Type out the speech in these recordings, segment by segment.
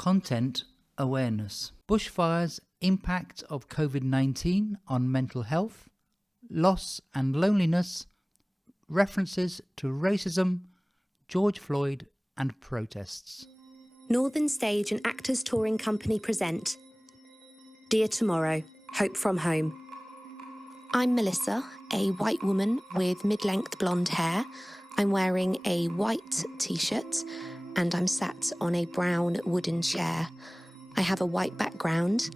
Content awareness. Bushfires, impact of COVID-19 on mental health, loss and loneliness, references to racism, George Floyd and protests. Northern Stage and Actors Touring Company present Dear Tomorrow, Hope from Home. I'm Melissa, a white woman with mid-length blonde hair. I'm wearing a white t-shirt and I'm sat on a brown wooden chair. I have a white background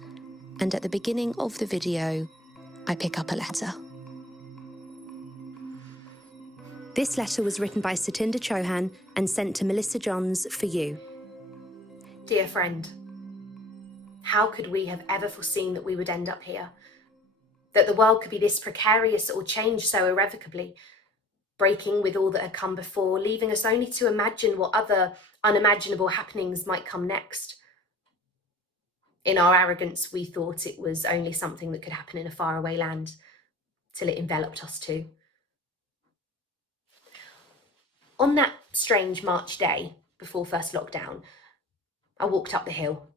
and at the beginning of the video, I pick up a letter. This letter was written by Satinder Chohan and sent to Melissa Johns for you. Dear friend, how could we have ever foreseen that we would end up here? That the world could be this precarious or change so irrevocably, breaking with all that had come before, leaving us only to imagine what other unimaginable happenings might come next. In our arrogance, we thought it was only something that could happen in a faraway land, till it enveloped us too. On that strange March day, before first lockdown, I walked up the hill.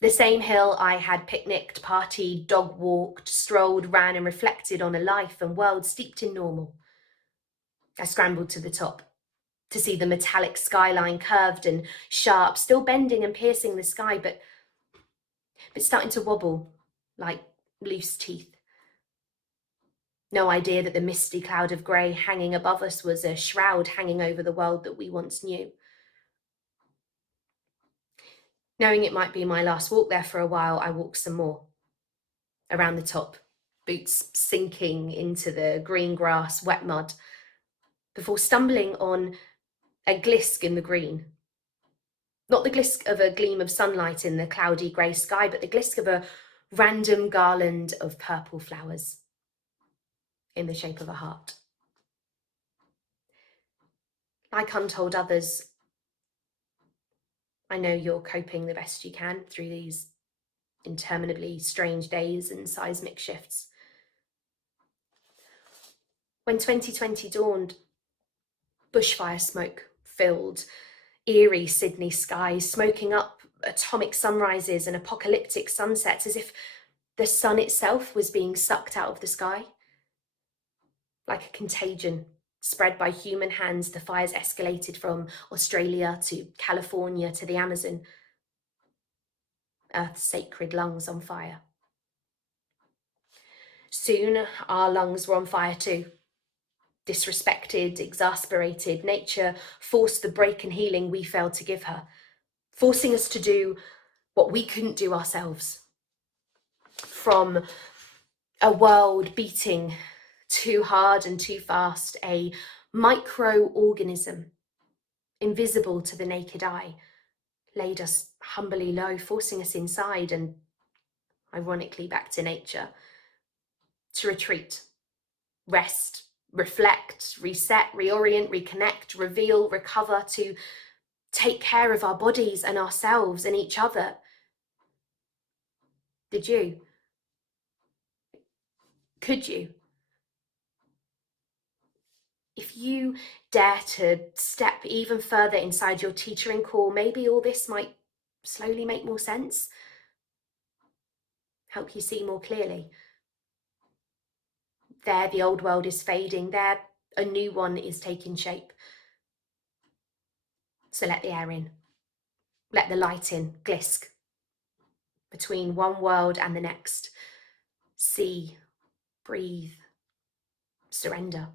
The same hill I had picnicked, partied, dog walked, strolled, ran and reflected on a life and world steeped in normal. I scrambled to the top to see the metallic skyline curved and sharp, still bending and piercing the sky, but starting to wobble like loose teeth. No idea that the misty cloud of grey hanging above us was a shroud hanging over the world that we once knew. Knowing it might be my last walk there for a while, I walked some more. Around the top, boots sinking into the green grass, wet mud, before stumbling on a glisk in the green. Not the glisk of a gleam of sunlight in the cloudy grey sky, but the glisk of a random garland of purple flowers in the shape of a heart. Like untold others, I know you're coping the best you can through these interminably strange days and seismic shifts. When 2020 dawned, bushfire smoke filled eerie Sydney skies, smoking up atomic sunrises and apocalyptic sunsets as if the sun itself was being sucked out of the sky. Like a contagion spread by human hands, the fires escalated from Australia to California to the Amazon. Earth's sacred lungs on fire. Soon our lungs were on fire too. Disrespected, exasperated, nature forced the break and healing we failed to give her, forcing us to do what we couldn't do ourselves. From a world beating too hard and too fast, a microorganism, invisible to the naked eye, laid us humbly low, forcing us inside and, ironically, back to nature, to retreat, rest, reflect, reset, reorient, reconnect, reveal, recover, to take care of our bodies and ourselves and each other. Did you? Could you? If you dare to step even further inside your teetering core, maybe all this might slowly make more sense, help you see more clearly. There, the old world is fading. There, a new one is taking shape. So let the air in. Let the light in, glisk. Between one world and the next. See, breathe, surrender.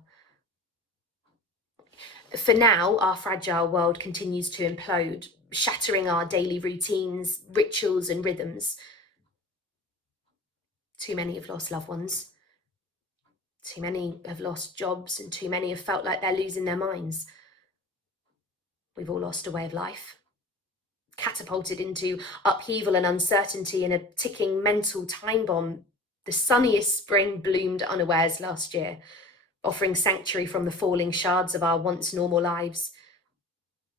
For now, our fragile world continues to implode, shattering our daily routines, rituals and rhythms. Too many have lost loved ones. Too many have lost jobs and too many have felt like they're losing their minds. We've all lost a way of life, catapulted into upheaval and uncertainty in a ticking mental time bomb. The sunniest spring bloomed unawares last year, offering sanctuary from the falling shards of our once normal lives.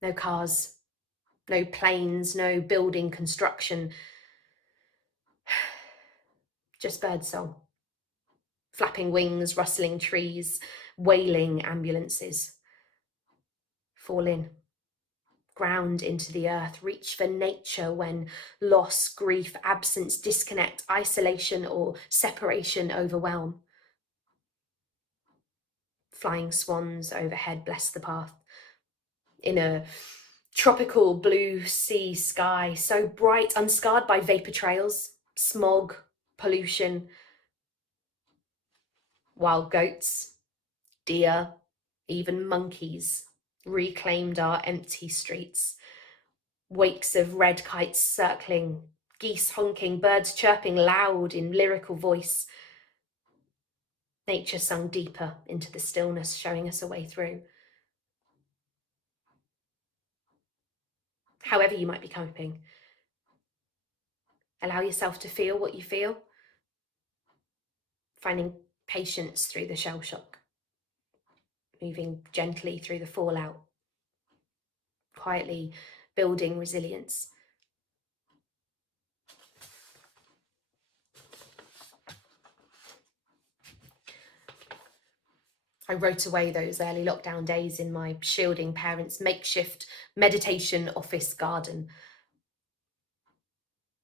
No cars, no planes, no building construction, just birdsong. Flapping wings, rustling trees, wailing ambulances. Fall in, ground into the earth, reach for nature when loss, grief, absence, disconnect, isolation, or separation overwhelm. Flying swans overhead bless the path. In a tropical blue sea sky, so bright, unscarred by vapor trails, smog, pollution, wild goats, deer, even monkeys reclaimed our empty streets. Wakes of red kites circling, geese honking, birds chirping loud in lyrical voice. Nature sung deeper into the stillness, showing us a way through. However you might be coping, allow yourself to feel what you feel, finding patience through the shell shock, moving gently through the fallout, quietly building resilience. I wrote away those early lockdown days in my shielding parents' makeshift meditation office garden.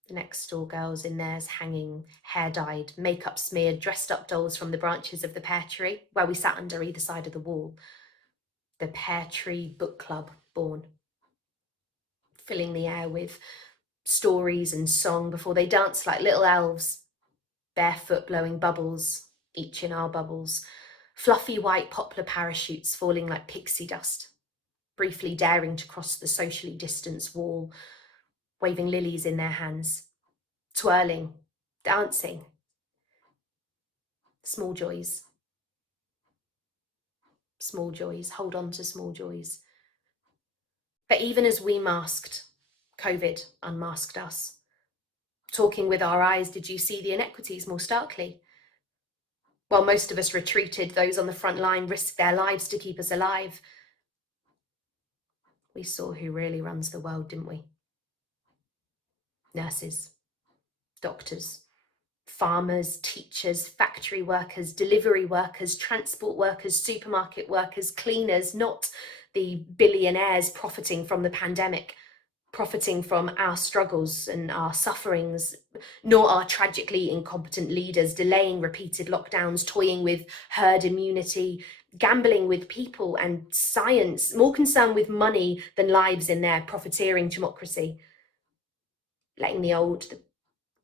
The next door girls in theirs hanging, hair dyed, makeup smeared, dressed up dolls from the branches of the pear tree, where we sat under either side of the wall. The Pear Tree Book Club born, filling the air with stories and song before they danced like little elves, barefoot blowing bubbles, each in our bubbles, fluffy white poplar parachutes falling like pixie dust, briefly daring to cross the socially distanced wall, waving lilies in their hands, twirling, dancing. Small joys. Small joys. Hold on to small joys. But even as we masked, COVID unmasked us. Talking with our eyes, did you see the inequities more starkly? While most of us retreated, those on the front line risked their lives to keep us alive. We saw who really runs the world, didn't we? Nurses, doctors, farmers, teachers, factory workers, delivery workers, transport workers, supermarket workers, cleaners, not the billionaires profiting from the pandemic, profiting from our struggles and our sufferings, nor our tragically incompetent leaders delaying repeated lockdowns, toying with herd immunity, gambling with people and science, more concerned with money than lives in their profiteering democracy, letting the old, the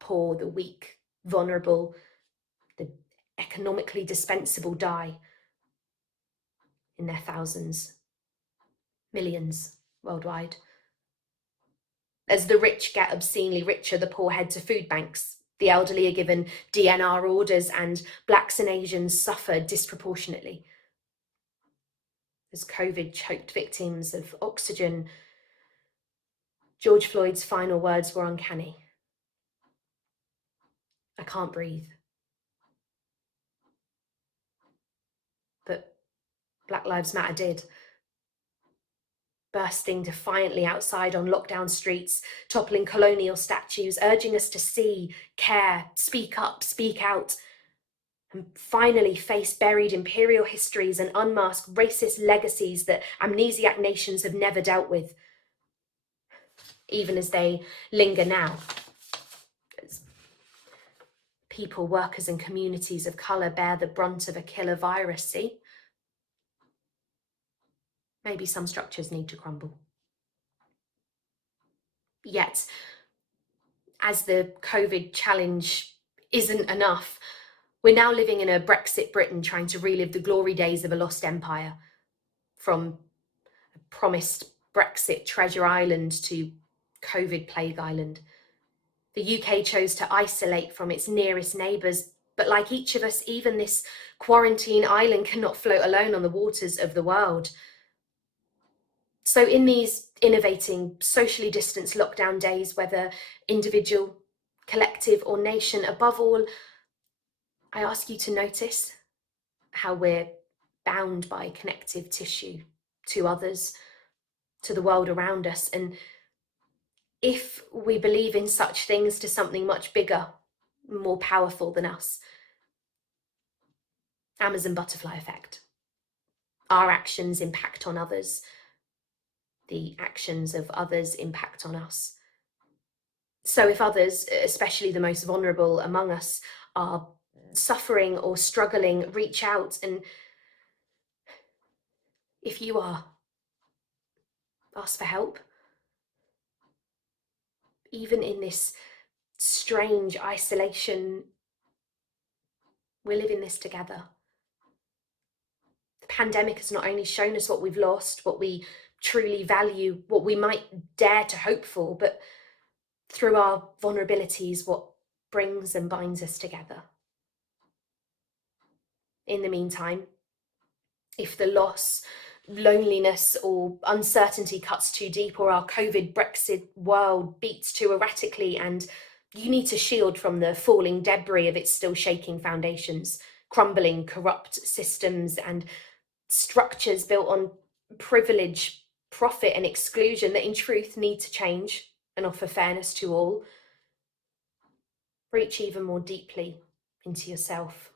poor, the weak, vulnerable, the economically dispensable die in their thousands, millions worldwide. As the rich get obscenely richer, the poor head to food banks. The elderly are given DNR orders and Blacks and Asians suffer disproportionately. As COVID choked victims of oxygen, George Floyd's final words were uncanny. I can't breathe. But Black Lives Matter did. Bursting defiantly outside on lockdown streets, toppling colonial statues, urging us to see, care, speak up, speak out, and finally face buried imperial histories and unmask racist legacies that amnesiac nations have never dealt with, even as they linger now. As people, workers, and communities of colour bear the brunt of a killer virus, see? Maybe some structures need to crumble. Yet, as the COVID challenge isn't enough, we're now living in a Brexit Britain trying to relive the glory days of a lost empire, from a promised Brexit Treasure Island to COVID Plague Island. The UK chose to isolate from its nearest neighbours, but like each of us, even this quarantine island cannot float alone on the waters of the world. So in these innovating, socially distanced lockdown days, whether individual, collective or nation, above all, I ask you to notice how we're bound by connective tissue to others, to the world around us. And if we believe in such things to something much bigger, more powerful than us, Amazon butterfly effect, our actions impact on others. the actions of others impact on us. So if others, especially the most vulnerable among us, are suffering or struggling, reach out. And if you are, ask for help. Even in this strange isolation, we're living this together. The pandemic has not only shown us what we've lost, what we truly value, what we might dare to hope for, but through our vulnerabilities, what brings and binds us together. In the meantime, if the loss, loneliness, or uncertainty cuts too deep, or our COVID Brexit world beats too erratically, and you need to shield from the falling debris of its still shaking foundations, crumbling, corrupt systems and structures built on privilege, profit, and exclusion that in truth need to change and offer fairness to all. Reach even more deeply into yourself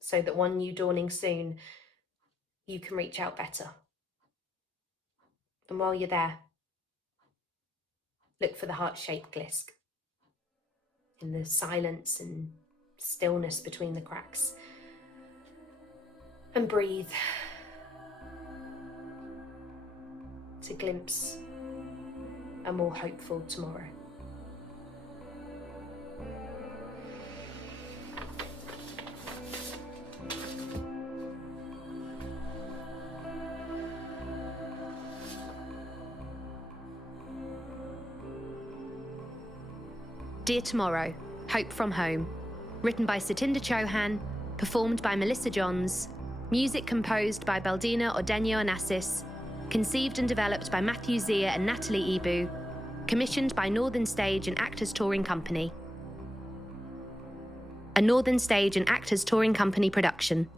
so that one new dawning soon, you can reach out better. And while you're there, look for the heart-shaped glisk in the silence and stillness between the cracks. And breathe to glimpse a more hopeful tomorrow. Dear Tomorrow, Hope from Home. Written by Satinder Chohan, performed by Melissa Johns, music composed by Baldina Ordenio Onassis, conceived and developed by Matthew Zia and Natalie Ibu, commissioned by Northern Stage and Actors Touring Company. A Northern Stage and Actors Touring Company production.